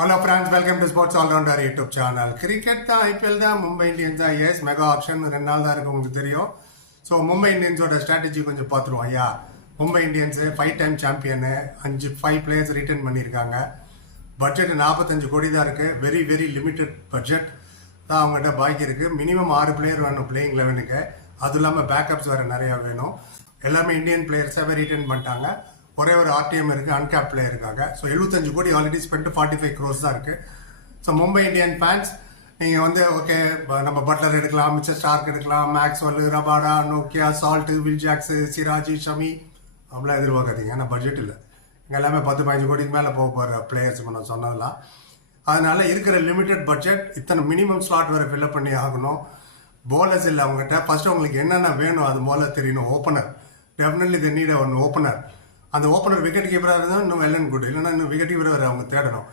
Hello friends welcome to sports allrounder YouTube channel cricket தான் IPL தான் Mumbai Indians தான் S mega auction ரெண்டு நாள் தான் இருக்கு உங்களுக்கு தெரியும். ஸோ மும்பை இந்தியன்ஸோட ஸ்ட்ராட்டஜி கொஞ்சம் பார்த்துருவோம் ஐயா. Mumbai Indians five time champion அஞ்சு ஃபைவ் பிளேயர்ஸ் ரிட்டர்ன் பண்ணியிருக்காங்க. பட்ஜெட் நாற்பத்தஞ்சு கோடி தான் இருக்குது வெரி வெரி லிமிட்டட் பட்ஜெட் தான் அவங்ககிட்ட பாக்கி இருக்குது மினிமம் ஆறு பிளேயர் வேணும் பிளேயிங் லெவனுக்கு அதுவும் இல்லாமல் பேக்கப்ஸ் வேறு நிறையா வேணும். எல்லாமே இந்தியன் பிளேயர்ஸாகவே ரிட்டர்ன் பண்ணிட்டாங்க. ஒரே ஒரு ஆர்டிஎம் இருக்கு அன்கேப் பிளேயர் இருக்காங்க. ஸோ எழுபத்தஞ்சு கோடி already spend forty five crores தான் இருக்கு. ஸோ மும்பை இந்தியன் ஃபேன்ஸ் நீங்கள் வந்து ஓகே நம்ம பட்லர் எடுக்கலாம் மிச்சர் ஸ்டார்க் எடுக்கலாம் மேக்ஸ்வெல் ரபாடா நோக்கியா சால்ட்டு வில்ஜாக்ஸு சிராஜி ஷமி அப்படிலாம் எதிர்பார்க்காதீங்க. ஏன்னா பட்ஜெட் இல்லை. இங்கே எல்லாமே பத்து பதினஞ்சு கோடிக்கு மேலே போக போகிற பிளேயர்ஸ் நான் சொன்னதெல்லாம். அதனால இருக்கிற லிமிடெட் பட்ஜெட் இத்தனை மினிமம் ஸ்லாட் வேறு ஃபில்அப் பண்ணி ஆகணும். போலர்ஸ் இல்லை அவங்ககிட்ட. ஃபஸ்ட்டு அவங்களுக்கு என்னென்ன வேணும் அது முதல்ல தெரியணும். Opener definitely the need one opener அந்த ஓப்பனர் விக்கெட் கீப்பராக இருந்தால் இன்னும் வெல் அண்ட் குட் இல்லைன்னா இன்னும் விக்கெட் கீப்பர் அவங்க தேடணும்.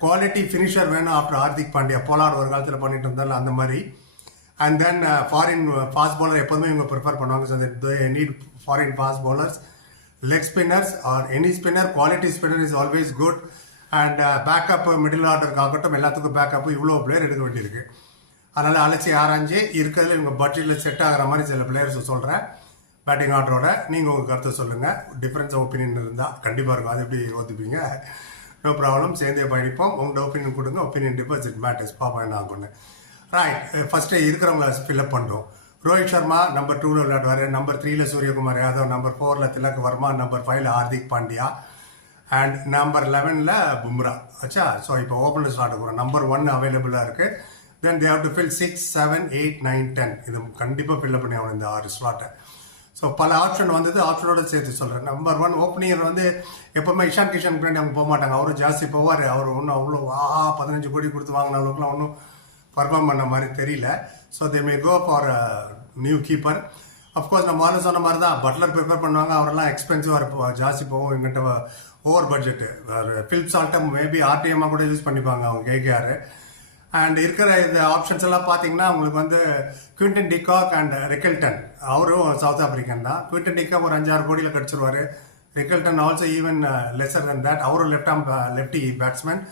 குவாலிட்டி ஃபினிஷர் வேணும் ஆஃப்டர் ஹார்திக் பாண்டியா போலார் ஒரு காலத்தில் பண்ணிட்டு இருந்தாலும் அந்த மாதிரி. And then foreign fast bowler எப்போதுமே இவங்க ப்ரிஃபர் பண்ணுவாங்க. So need foreign fast bowlers leg spinners or any spinner quality spinner is always good and backup middle ஆர்டருக்கு ஆகட்டும் எல்லாத்துக்கும் பேக்கப் இவ்வளோ பிளேயர் எடுக்க வேண்டியிருக்கு. அதனால் அலசி ஆராய்ஞ்சு இருக்கிறதுல இவங்க பட்ஜெட்டில் செட் ஆகிற மாதிரி சில பிளேயர்ஸ் சொல்கிறேன் பேட்டிங் ஆர்டரோட நீங்கள் உங்கள் கருத்தை சொல்லுங்கள் டிஃப்ரென்ஸ் ஒப்பீனியன் இருந்தால் கண்டிப்பாக இருக்கும். அது எப்படி ஒத்துப்பீங்க நோ ப்ராப்ளம் சேர்ந்தே பயணிப்போம். உங்களோட ஒப்பீனியன் கொடுங்க. ஒப்பீனியன் டிபாசிட் மேட்டர்ஸ் பாப்பா என்ன ஆகும்னு. ரைட் ஃபஸ்ட்டு இருக்கிறவங்கள ஃபில்அப் பண்ணுறோம் ரோஹித் சர்மா நம்பர் டூவில் விளையாடுவார். நம்பர் த்ரீல சூரியகுமார் யாதவ். நம்பர் ஃபோரில் திலக் வர்மா. நம்பர் ஃபைவ்ல ஹார்திக் பாண்டியா. அண்ட் நம்பர் லெவனில் பும்ரா. ஆச்சா ஸோ இப்போ ஓப்பனில் ஸ்டார்ட் போகிறோம் நம்பர் ஒன் அவைலபிளாக இருக்குது then they have to fill six seven eight nine ten இது கண்டிப்பாக ஃபில்அப் பண்ணி ஆகணும் இந்த ஆறு ஸ்லாட்டை ஸோ பல ஆப்ஷன் வந்தது ஆப்ஷனோட சேர்த்து சொல்கிறேன் நம்பர் ஒன் ஓப்பனிங்கர் வந்து எப்போவுமே இஷான் கிஷன் பின்னாடி அவங்க போக மாட்டாங்க. அவரும் ஜாஸ்தி போவார். அவர் ஒன்றும் அவ்வளோ ஆஹா பதினஞ்சு கோடி கொடுத்து வாங்கின அளவுக்குலாம் ஒன்றும் பர்ஃபார்ம் பண்ண மாதிரி தெரியல. So they may go for new keeper of course நம்ம முதல்ல சொன்ன மாதிரி தான். பட்லர் ப்ரிப்பேர் பண்ணுவாங்க. அவரெல்லாம் எக்ஸ்பென்சிவாக இருப்போம் ஜாஸ்தி போவோம் எங்கிட்ட ஓவர் பட்ஜெட்டு ஃபிலிப்ஸ் சால்ட்டை மேபி ஆர்டிஎம்மாக கூட யூஸ் பண்ணிப்பாங்க அவங்க கேகேஆர் அண்ட் இருக்கிற இந்த ஆப்ஷன்ஸ் எல்லாம் பார்த்தீங்கன்னா உங்களுக்கு வந்து குவிண்டன் டிகாக் அண்ட் ரெக்கல்டன் அவரும் சவுத் ஆப்பிரிக்கன் தான். குவிண்டன் டிகாக் ஒரு அஞ்சாறு கோடியில் கிடச்சிருவார். Rickelton also even lesser than that. அவரும் left arm lefty batsman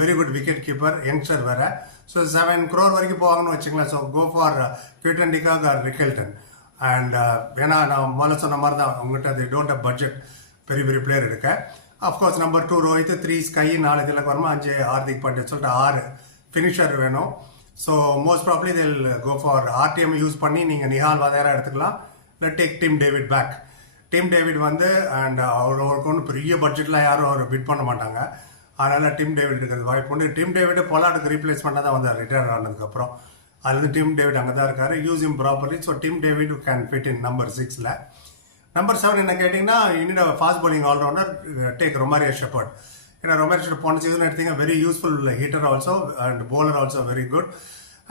very good wicket keeper youngster வேறு. ஸோ செவன் க்ரோர் வரைக்கும் போவாங்கன்னு வச்சுக்கலாம் so go for Quinton de Kock or Rickelton and ஏன்னா நான் முதல்ல சொன்ன மாதிரி தான். உங்கள்கிட்ட அது டோன்ட் அ பட்ஜெட் பெரிய பெரிய பிளேயர் எடுக்க of course number two Rohit three SKY நாலு திலக் வர்மா? அஞ்சு ஹார்திக் பாண்டியா சொல்லிட்டு ஆறு. ஃபினிஷர் வேணும். ஸோ மோஸ்ட் ப்ராப்ளி தில் கோ ஃபார் ஆர்டிஎம் யூஸ் பண்ணி நீங்கள் நிஹால் வதேரா எடுத்துக்கலாம். இல்லை take Tim David back Tim David வந்து அண்ட் அவர் அவருக்கு ஒன்றும் பெரிய பட்ஜெட்டில் யாரும் அவர் பிட் பண்ண மாட்டாங்க. அதனால் டீம் டேவிட் இருக்கிறது வாய்ப்பு உண்டு. டீம் டேவிட் பொலாடுக்கு ரீப்ளேஸ்மெண்ட்டாக தான் வந்தார் ரிட்டையர் ஆனதுக்கப்புறம். அதுலேருந்து டீம் டேவிட் அங்கே தான் இருக்கார். Use him properly so Tim David can fit in number சிக்ஸில் நம்பர் செவன் என்ன கேட்டிங்கன்னா unit fast bowling allrounder take Romario Shepherd ஏன்னா ரொம்ப ஷெப்பர்ட் போன சீசன் எடுத்தீங்க very useful hitter also and bowler also very good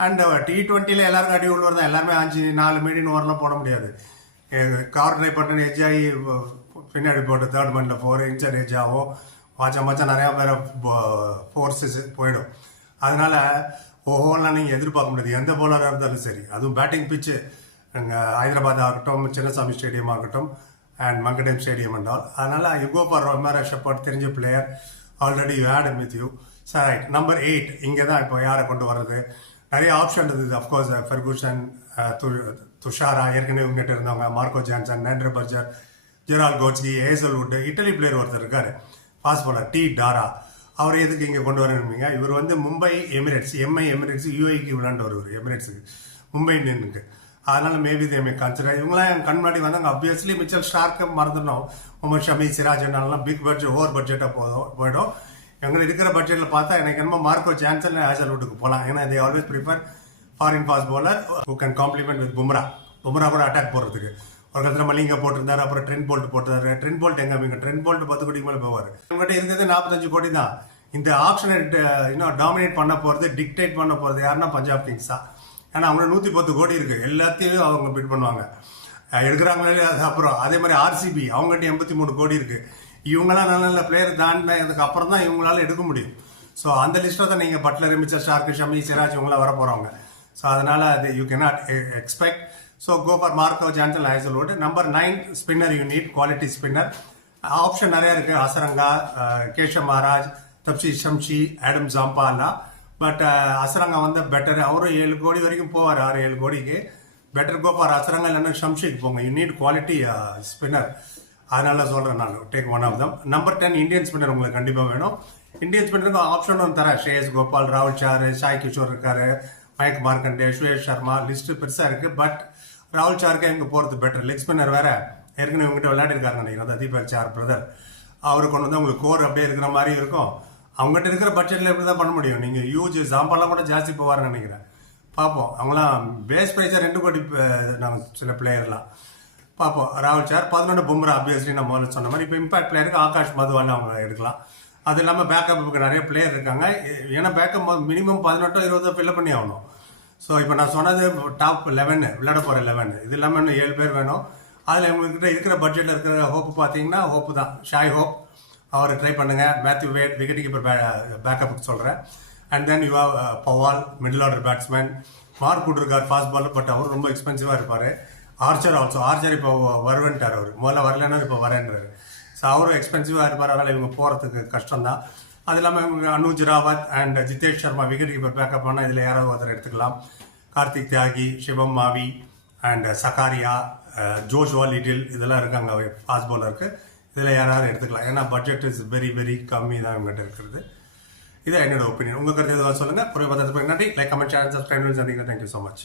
and T டுவெண்ட்டியில் எல்லாருக்கும் அடி உள்ளவர் தான். எல்லாருமே அஞ்சு நாலு மீடியன் ஓவர்லாம் போட முடியாது. கார் ட்ரை பண்ண எஜ் ஆகி பின்னாடி போட்டு தேர்ட் மண்டில் ஃபோர் இன்ச்சர் எஜ் ஆகும் மாச்சா மச்சா நிறையா பேர் ஃபோர்ஸஸ் போயிடும். அதனால ஓஹோலாம் நீங்கள் எதிர்பார்க்க முடியாது. எந்த போலராக இருந்தாலும் சரி. அதுவும் பேட்டிங் பிச்சு அங்கே ஹைதராபாத் ஆகட்டும் சின்னசாமி ஸ்டேடியம் ஆகட்டும் அண்ட் மங்கடேம் ஸ்டேடியம் அண்ட் ஆல் அதனால் you go for Romario Shepherd தெரிஞ்ச player already you had with you sir right number eight இங்கே தான் இப்போ யாரை கொண்டு வர்றது? நிறைய ஆப்ஷன் இருந்தது. அஃப்கோர்ஸ் ஃபெர்கூசன் துஷாரா ஏற்கனவே இவங்ககிட்ட இருந்தவங்க Marco Jansen Nandre Burger Gerald கோச்கி Hazlewood Italy player ஒருத்தர் இருக்கார். ஃபாஸ்ட் bowler டி டாரா அவர் எதுக்கு இங்கே கொண்டு வரணுமீங்க இவர் வந்து மும்பை எமிரேட்ஸ் எம்ஐ எமிரேட்ஸ் யூஐக்கு விளாண்டு வருவார் எமிரேட்ஸுக்கு. மும்பை இந்தியனுக்கு. அதனால மேபி தே மே கன்சிடர் இவங்களாம் என் கண் முன்னாடி வந்தாங்க. அப்வியஸ்லி மிச்சல் ஸ்டார்க்கு மறந்துடணும். முகமது ஷமி சிராஜ் எல்லாம் பிக் பட்ஜெட் ஓவர் பட்ஜெட்டாக போதும் போயிடும். எங்களுக்கு இருக்கிற பட்ஜெட்டில் பார்த்தா எனக்கு என்னமோ மார்க்கோ சான்சன் ஹேசல்வுட்டுக்கு போகலாம். ஏன்னா they always prefer foreign fast bowler who can complement with Bumrah Bumrah கூட அட்டாக் போடுறதுக்கு. ஒரு காலத்தில் மலிங்க போட்டிருந்தார் அப்புறம் ட்ரெண்ட் போல்ட் போட்டிருந்தாரு. ட்ரெண்ட் போல்ட் எங்கே அவங்க ட்ரெண்ட் போல்ட் பத்து கோடிக்கு மேலே போவார். உங்கள்கிட்ட இருக்கிறது நாற்பத்தஞ்சு கோடி தான். இந்த ஆப்ஷனை இன்னும் டாமினேட் பண்ண போகிறது டிக்டேட் பண்ண போகிறது யாருன்னா பஞ்சாப் கிங்ஸ் தான். ஏன்னா அவங்க நூற்றி பத்து கோடி இருக்குது எல்லாத்தையும் அவங்க பிட் பண்ணுவாங்க. எடுக்கிறாங்களே அது அப்புறம் அதே மாதிரி ஆர்சிபி அவங்ககிட்ட எண்பத்தி மூணு கோடி இருக்குது இவங்களாம் நல்ல நல்ல பிளேயர் தாண்டினதுக்கு அப்புறம் தான் இவங்களால எடுக்க முடியும். ஸோ அந்த லிஸ்ட்டில் தான் நீங்கள் Butler Mitchell Starc Shami Siraj இவங்களாம் வர போகிறவங்க ஸோ அதனால் அது you cannot expect so go for Marco Jansen Hazlewood number nine spinner unit quality spinner option நிறைய இருக்குது அசரங்கா கேஷவ் மகாராஜ் தப்சி ஷம்ஷி ஆடம் ஜாம்பாலா பட் அசரங்கா வந்து பெட்டர் அவரும் ஏழு கோடி வரைக்கும் போவார் ஆறு ஏழு கோடிக்கு. பெட்டர் கோ ஃபார் அசரங்கா இல்லைன்னா ஷம்ஷிக்கு போங்க. யூ நீட் குவாலிட்டி ஸ்பின்னர் அதனால சொல்கிறேன் நான். Take one of them number ten Indian spinner உங்களுக்கு கண்டிப்பாக வேணும். இந்தியன் ஸ்பின்னருக்கு ஆப்ஷன் ஒன்று தரேன். ஸ்ரேயஸ் கோபால் ராகுல் சார் சாய் கிஷோர் இருக்காரு. மயக் மார்க்கண்டே சுயேஷ் சர்மா லிஸ்ட்டு பெருசாக இருக்குது பட் ராகுல் சாருக்கு எங்கே போகிறது பெட்டர் லெக் ஸ்பின்னர் வேற. ஏற்கனவே இவங்ககிட்ட விளையாடிருக்காங்க நினைக்கிறேன். அந்த தீபக் சார் பிரதர் அவர் கொண்டு வந்து உங்களுக்கு கோர் அப்படியே இருக்கிற மாதிரி இருக்கும். அவங்ககிட்ட இருக்கிற பட்ஜெட்டில் எப்படி தான் பண்ண முடியும்? நீங்கள் யூஜ் சாம்பாலாம் கூட ஜாஸ்தி போவாருன்னு நினைக்கிறேன். பார்ப்போம் அவங்களாம் பேஸ் ப்ரைஸாக ரெண்டு கோடி நாங்கள் சில பிளேயர்லாம் பார்ப்போம் ராகுல் சார் பதினொன்று பும்ரா அபியஸ்லி நம்ம முதல்ல சொன்ன மாதிரி இப்போ இம்பாக்ட் பிளேயருக்கு ஆகாஷ் மதுவான அவங்க எடுக்கலாம். அது இல்லாமல் பேக்கப்புக்கு நிறைய பிளேயர் இருக்காங்க. ஏன்னா பேக்கப் மினிமம் பதினெட்டோ இருபதோ ஃபில்லப் பண்ணி ஆகணும். ஸோ இப்போ நான் சொன்னது டாப் லெவனு விளையாட போகிற லெவன் இது இல்லாமல் இன்னும் ஏழு பேர் வேணும். அதில் உங்ககிட்ட இருக்கிற பட்ஜெட்டில் இருக்கிற ஹோப்பு பார்த்தீங்கன்னா ஹோப்பு தான். ஷாய் ஹோப் அவரை ட்ரை பண்ணுங்க. மேத்யூ வேட் விக்கெட் கீப்பர் பேக்கப்புக்கு சொல்கிறேன் and then you have Powell middle order batsman Mark இருக்கார் ஃபாஸ்ட் பால் பட் அவர் ரொம்ப எக்ஸ்பென்சிவாக இருப்பார். ஆர்ச்சர் ஆல்சோ ஆர்ச்சர் இப்போ வருவேன்ட்டார் அவர். முதல்ல வரலன்னா இப்போ வரேன்றாரு. ஸோ அவரும் எக்ஸ்பென்சிவாக இருப்பார். அதனால் இவங்க போகிறதுக்கு கஷ்டம் தான் அது இல்லாமல் இவங்க Anuj Rawat and Jitesh Sharma wicket keeper backup ஆனால் இதில் யாராவது ஒருத்தர் எடுத்துக்கலாம். Kartik Tyagi Shivam Mavi and Sakariya uh, Joshua Little இதெல்லாம் இருக்காங்க ஃபாஸ்ட் பவுலருக்கு இதில் யாராவது எடுத்துக்கலாம். ஏன்னா பட்ஜெட் இஸ் வெரி வெரி கம்மி தான் இவங்ககிட்ட இருக்கிறது. இதான் என்னோட ஒப்பீனியன் உங்கள் கருத்து எதுவாக சொல்லுங்கள் ஒரு பத்திரத்துக்கு நன்றி. லைக் கமெண்ட் சேனல் சப்ஸ்கிரைப் சந்திக்கிறேன். Thank you so much